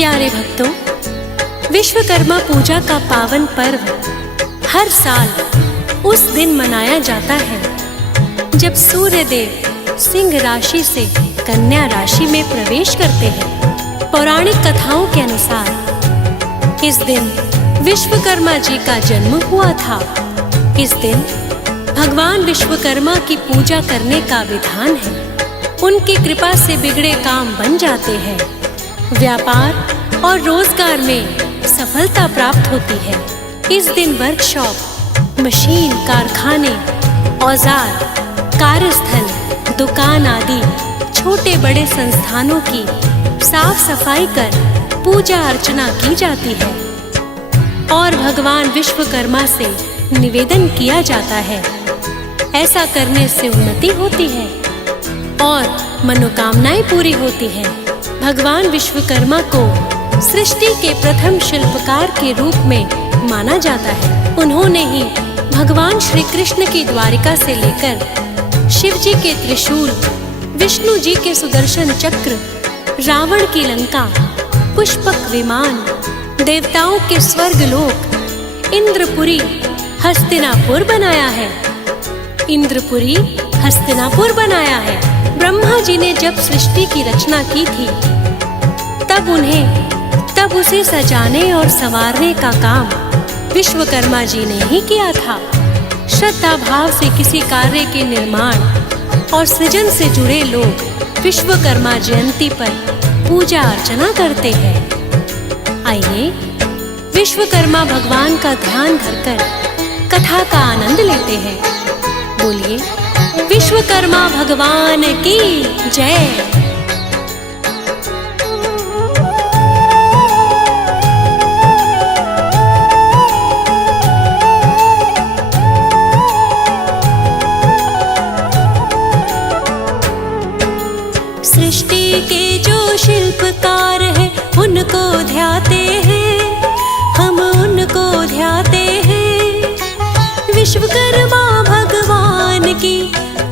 प्यारे भक्तों, विश्वकर्मा पूजा का पावन पर्व हर साल उस दिन मनाया जाता है जब सूर्य देव सिंह राशि से कन्या राशि में प्रवेश करते हैं। पौराणिक कथाओं के अनुसार इस दिन विश्वकर्मा जी का जन्म हुआ था। इस दिन भगवान विश्वकर्मा की पूजा करने का विधान है। उनकी कृपा से बिगड़े काम बन जाते हैं, व्यापार और रोजगार में सफलता प्राप्त होती है। इस दिन वर्कशॉप, मशीन, कारखाने, औजार, कार्यस्थल, दुकान आदि छोटे बड़े संस्थानों की साफ सफाई कर पूजा अर्चना की जाती है और भगवान विश्वकर्मा से निवेदन किया जाता है। ऐसा करने से उन्नति होती है और मनोकामनाएं पूरी होती हैं। भगवान विश्वकर्मा को सृष्टि के प्रथम शिल्पकार के रूप में माना जाता है। उन्होंने ही भगवान श्री कृष्ण की द्वारिका से लेकर शिव जी के त्रिशूल, विष्णु जी के सुदर्शन चक्र, रावण की लंका, पुष्पक विमान, देवताओं के स्वर्गलोक, इंद्रपुरी, हस्तिनापुर बनाया है। इंद्रपुरी हस्तिनापुर बनाया है। ब्रह्मा जी ने जब सृष्टि की रचना की थी तब उसे सजाने और संवारने का काम विश्वकर्मा जी ने ही किया था। श्रद्धा भाव से किसी कार्य के निर्माण और सृजन से जुड़े लोग विश्वकर्मा जयंती पर पूजा अर्चना करते हैं। आइए विश्वकर्मा भगवान का ध्यान धरकर कथा का आनंद लेते हैं। बोलिए विश्वकर्मा भगवान की जय। सृष्टि के जो शिल्पकार हैं उनको ध्याते हैं, हम उनको ध्याते हैं। विश्वकर्मा भगवान की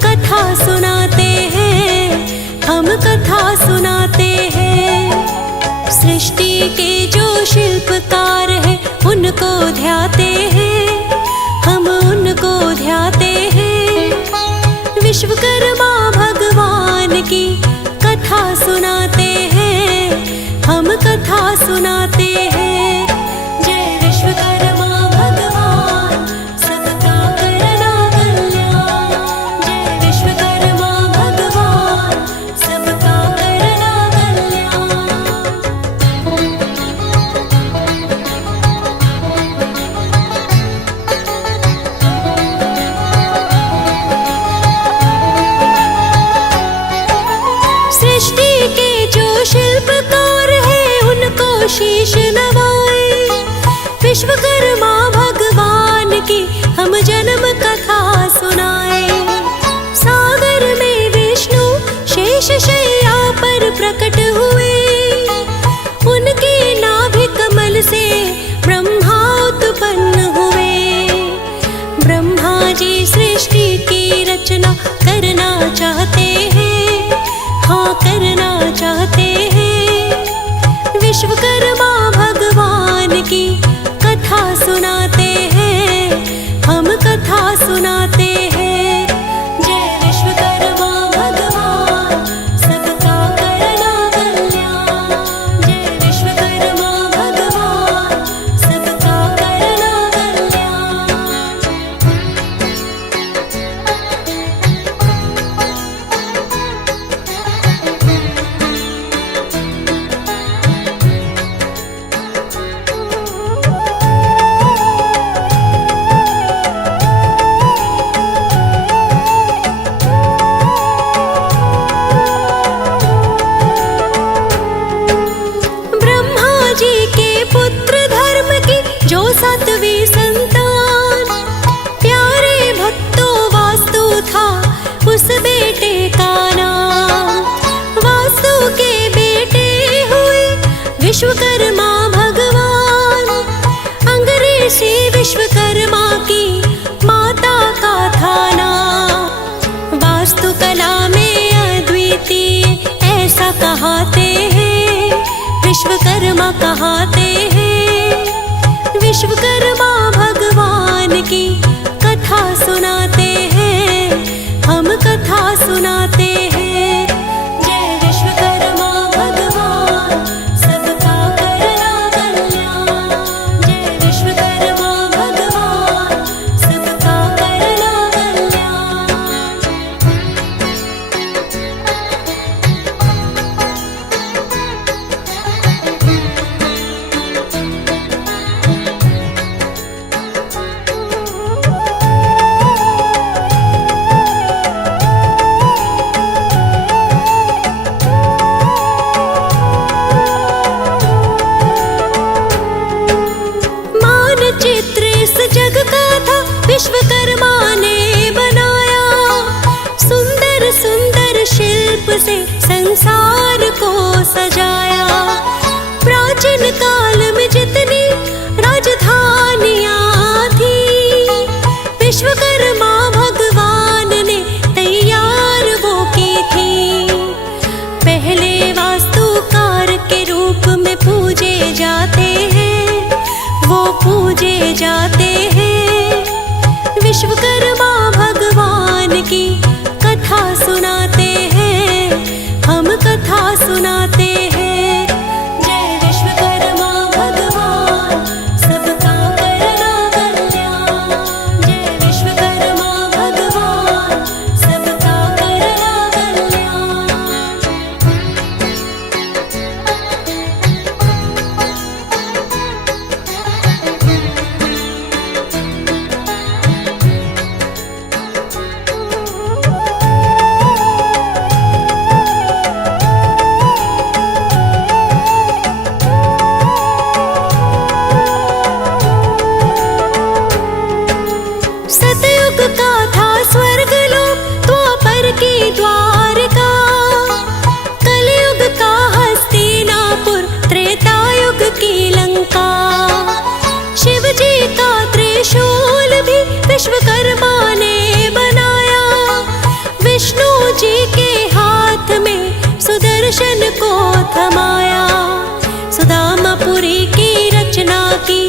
कथा सुनाते हैं, हम कथा सुनाते हैं। सृष्टि के जो शिल्पकार हैं उनको ध्याते हैं, हम उनको ध्याते हैं। विश्वकर्मा भगवान की कथा सुनाते हैं, हम कथा सुनाते हैं। जय विश्वकर्मा भगवान, सबका करना कल्याण। जय विश्वकर्मा भगवान, सबका करना कल्याण। सृष्टि के जो शिल्पकार हैं उनको शीश नवाए। विश्वकर्मा भगवान की हम जन्म कथा सुनाए। सागर में विष्णु शेष शैया पर प्रकट हुए, उनके नाभि कमल से ब्रह्मा उत्पन्न हुए। ब्रह्मा जी सृष्टि की रचना करना चाहते हैं, हाँ करना चाहते हैं। विश्वकर्मा भगवान की कथा सुनाते हैं, हम कथा सुनाते हैं। जय विश्वकर्मा भगवान, सबका करना कल्याण। जय विश्वकर्मा भगवान, सबका करना कल्याण। ब्रह्मा जी के पुत्र धर्म की जो सातवीं संतान, प्यारे भक्तों वास्तु था उस बेटे का नाम। वास्तु के बेटे हुए विश्वकर्मा भगवान। अंग्रेजी विश्वकर्मा की माता का था नाम। वास्तुकला में अद्वितीय ऐसा कहाते हैं। विश्व विश्वकर्मा कहाते हैं। विश्वकर्मा भगवान की कथा सुनाते हैं, हम कथा सुनाते हैं। जय विश्वकर्मा भगवान सबका करना कल्याण। जय विश्वकर्मा भगवान सबका करना कल्याण। मानचित्र इस जग का था विश्वकर्मा ने बनाया। सुंदर सुंदर शिल्प से संसार को सजाया। प्राचीन काल में जितनी राजधानियां थी, विश्वकर्मा भगवान ने तैयार वो की थी। पहले वास्तुकार के रूप में पूजे जाते हैं, वो पूजे जाते हैं। विश्वकर्मा भगवान की कथा सुनाते हैं, हम कथा सुनाते हैं। जय विश्वकर्मा भगवान सबका करना कल्याण। जय विश्वकर्मा भगवान सबका करना कल्याण। सतयुग का था स्वर्गलोक, द्वापर की द्वारका। कलयुग का हस्तिनापुर, त्रेतायुग की लंका। शिव जी का त्रिशूल भी विश्वकर्मा ने बनाया। विष्णु जी के हाथ में सुदर्शन को थमाया। सुदामापुरी की रचना की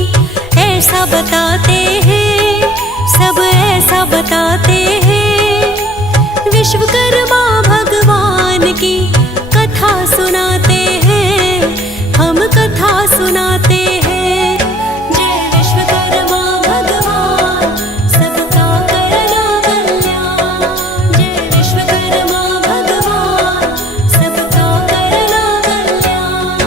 ऐसा बताते हैं, सब ऐसा बताते हैं। विश्वकर्मा भगवान की कथा सुनाते हैं, हम कथा सुनाते हैं। जय विश्वकर्मा भगवान सबका करना कल्याण। जय विश्वकर्मा भगवान सबका करना कल्याण।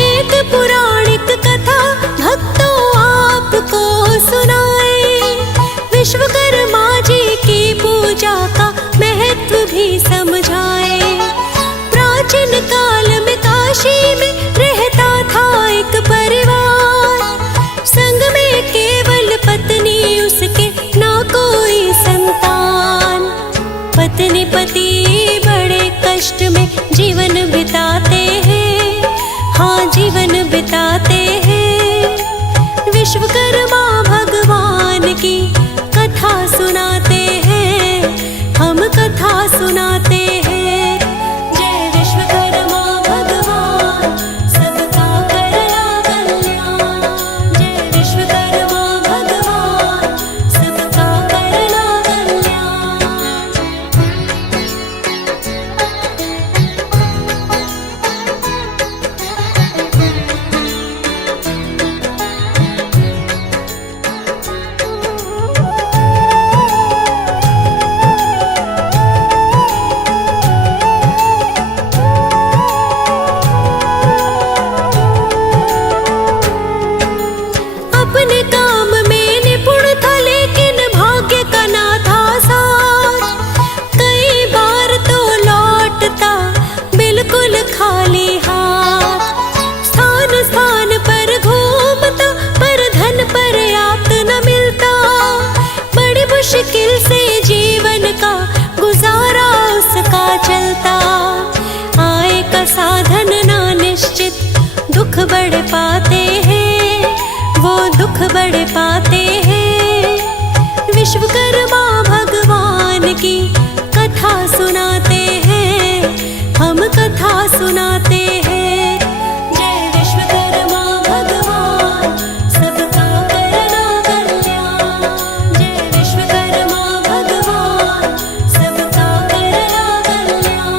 एक पुराणिक कथा भक्तों आपको सुनाए। विश्वकर्मा जी की पूजा का महत्व भी समझाए। प्राचीन काल में काशी में रहता था एक परिवार। संग में केवल पत्नी उसके, ना कोई संतान। पत्नी पति बड़े कष्ट में जीवन बिताते हैं, हाँ जीवन बिताते हैं। विश्वकर्मा भगवान की कथा सुनाते हैं, हम कथा सुनाते हैं। जय विश्वकर्मा भगवान सबका करना कल्याण। जय विश्वकर्मा भगवान सबका करना कल्याण। अपने काम में निपुण था, लेकिन भाग्य का ना था साथ। कई बार तो लौटता बिल्कुल खाली हाथ। स्थान स्थान पर घूमता, पर धन पर्याप्त न मिलता। बड़ी मुश्किल से जीवन का गुजारा उसका चलता। आय का साधन ना निश्चित, दुख बढ़ पाते हैं। वो सुख बड़े पाते हैं। विश्वकर्मा भगवान की कथा सुनाते हैं, हम कथा सुनाते हैं। जय विश्वकर्मा भगवान, सबका करना कल्याण। जय विश्वकर्मा भगवान, सबका करना कल्याण।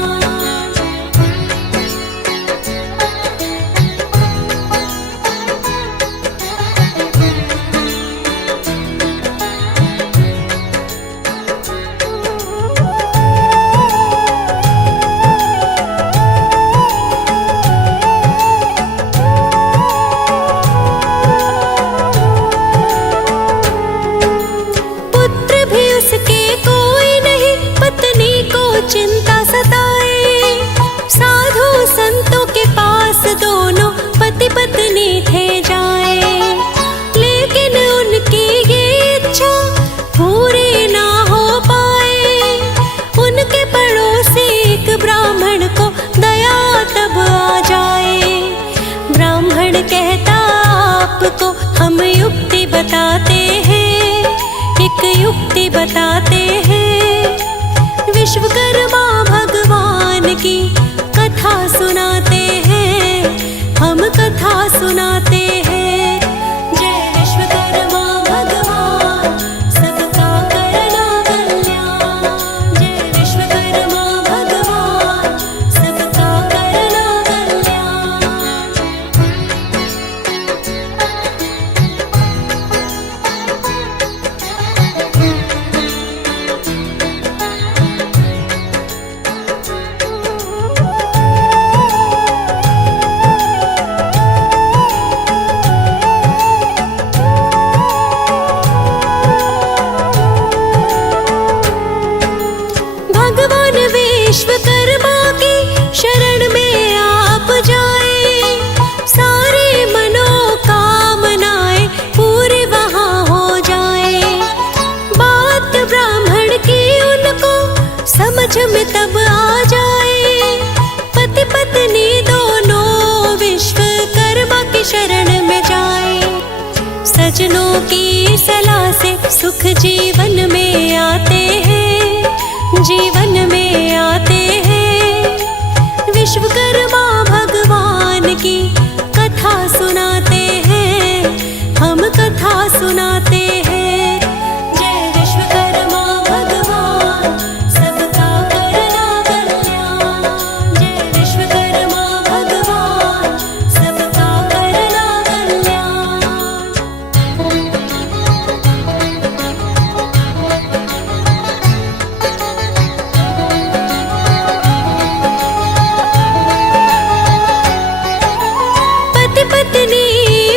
पुत्र भी उसके कोई नहीं, पत्नी को चिंता सताए। साधु संतों के पास दोनों पति पत्नी थे जाए, लेकिन उनकी ये इच्छा पूरी ना हो पाए। उनके पड़ोसी एक ब्राह्मण को दया तब आ जाए। ब्राह्मण कहता आपको हम युक्ति बताते हैं, एक युक्ति बताते हैं। विश्वकर्मा भगवान की कथा सुनाते हैं, हम कथा सुनाते हैं। जय विश्वकर्मा भगवान, सबका करना कल्याण। जय विश्वकर्मा भगवान, सबका करना कल्याण। भगवान विश्वकर्मा की शरण में आप जाए, सारी मनोकामनाएं पूरी वहाँ हो जाए। बात ब्राह्मण की उनको समझ में तब आ जाए। पति पत्नी दोनों विश्वकर्मा की शरण में जाए। सजनों की सलाह से सुख जीवन में आते हैं, जीवन में आते हैं। विश्वकर्मा भगवान की कथा सुनाते हैं, हम कथा सुनाते हैं। जय विश्वकर्मा भगवान, सबका करना कल्याण। जय विश्वकर्मा भगवान, सबका करना कल्याण। पति पत्नी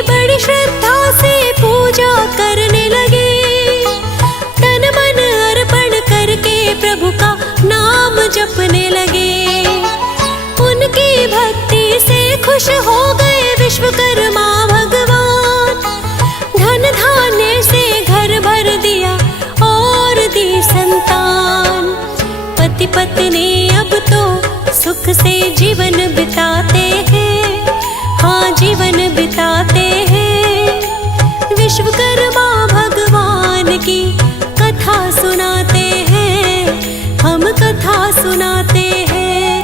बड़ी श्रद्धा से पूजा करने लगे। तन मन अर्पण करके प्रभु का नाम जपने लगे। उनकी भक्ति से खुश हो गए विश्वकर्मा भगवान। धन धान्य से घर भर दिया और दी संतान। पति पत्नी अब तो सुख से जीवन बिताते हैं, हाँ जीवन बिताते हैं। विश्वकर्मा भगवान की कथा सुनाते हैं, हम कथा सुनाते हैं।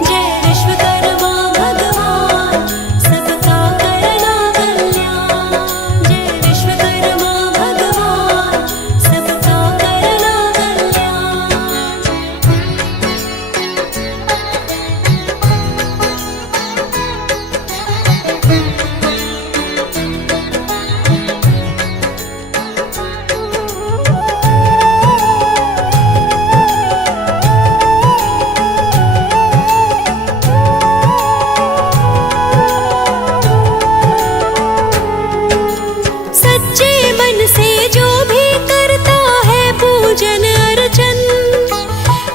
जय विश्वकर्मा भगवान, सबका करना कल्याण। जय विश्वकर्मा भगवान, सबका करना कल्याण। सच्चे मन से जो भी करता है पूजन अर्चन,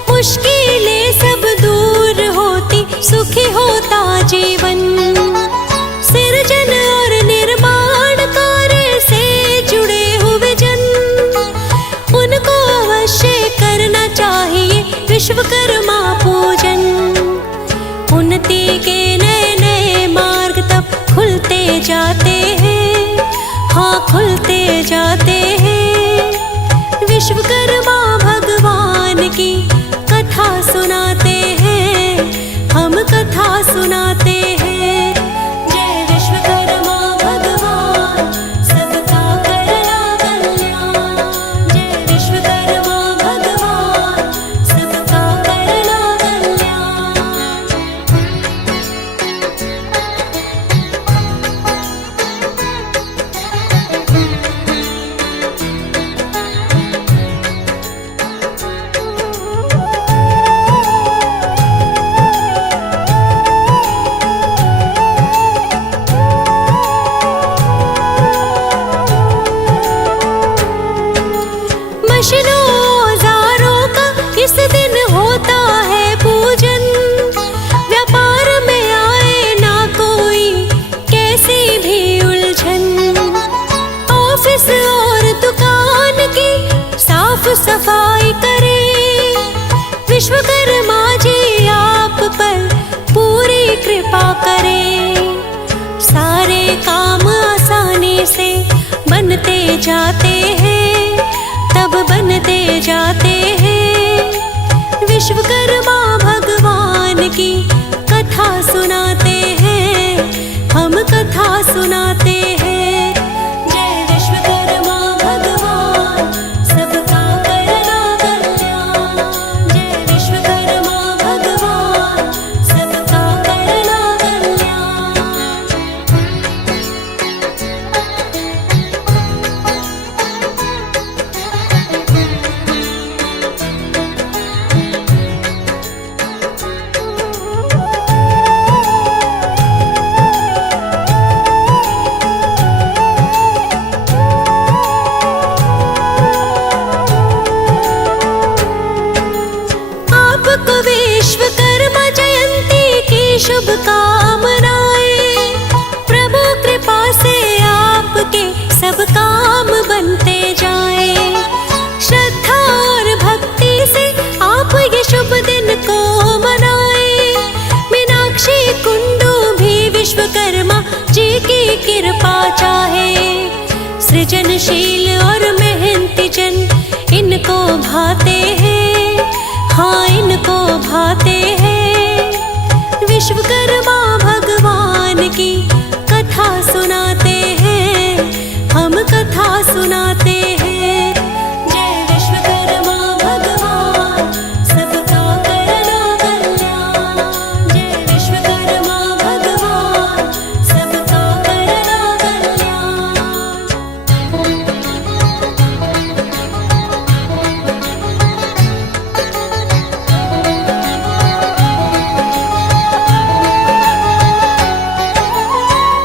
मुश्किलें सब दूर होती, सुखी होता जीवन। सृजन और निर्माण कार्य से जुड़े हुए जन, उनको अवश्य करना चाहिए विश्वकर्मा पूजन। उन्नति के नए नए मार्ग तब खुलते जाते हैं, हाँ खुलते जाते हैं। विश्वकर्मा भगवान की कथा सुनाते हैं, हम कथा सुनाते हैं। जय विश्वकर्मा भगवान सबका करना कल्याण। जय विश्वकर्मा भगवान सबका करना कल्याण। मशीनों औजारों का इस दिन होता है पूजन। व्यापार में आए ना कोई कैसी भी उलझन। ऑफिस और दुकान की साफ सफाई करें। विश्वकर्मा जी आप पर पूरी कृपा करें। सारे काम आसानी से बनते जाते हैं, तब बनते जाते हैं। विश्वकर्मा भगवान की कथा सुनाते हैं, हम कथा सुनाते हैं। जय विश्वकर्मा भगवान सबका करना कल्याण। जय विश्वकर्मा भगवान सबका करना कल्याण। आपको विश्वकर्मा जयंती की शुभकामनाएं। प्रभु कृपा से आपके सब काम बनते जाएं। श्रद्धा और भक्ति से आप ये शुभ दिन को मनाएं। मीनाक्षी कुंडू भी विश्वकर्मा जी की कृपा चाहे। सृजनशील और मेहनती जन इनको भाते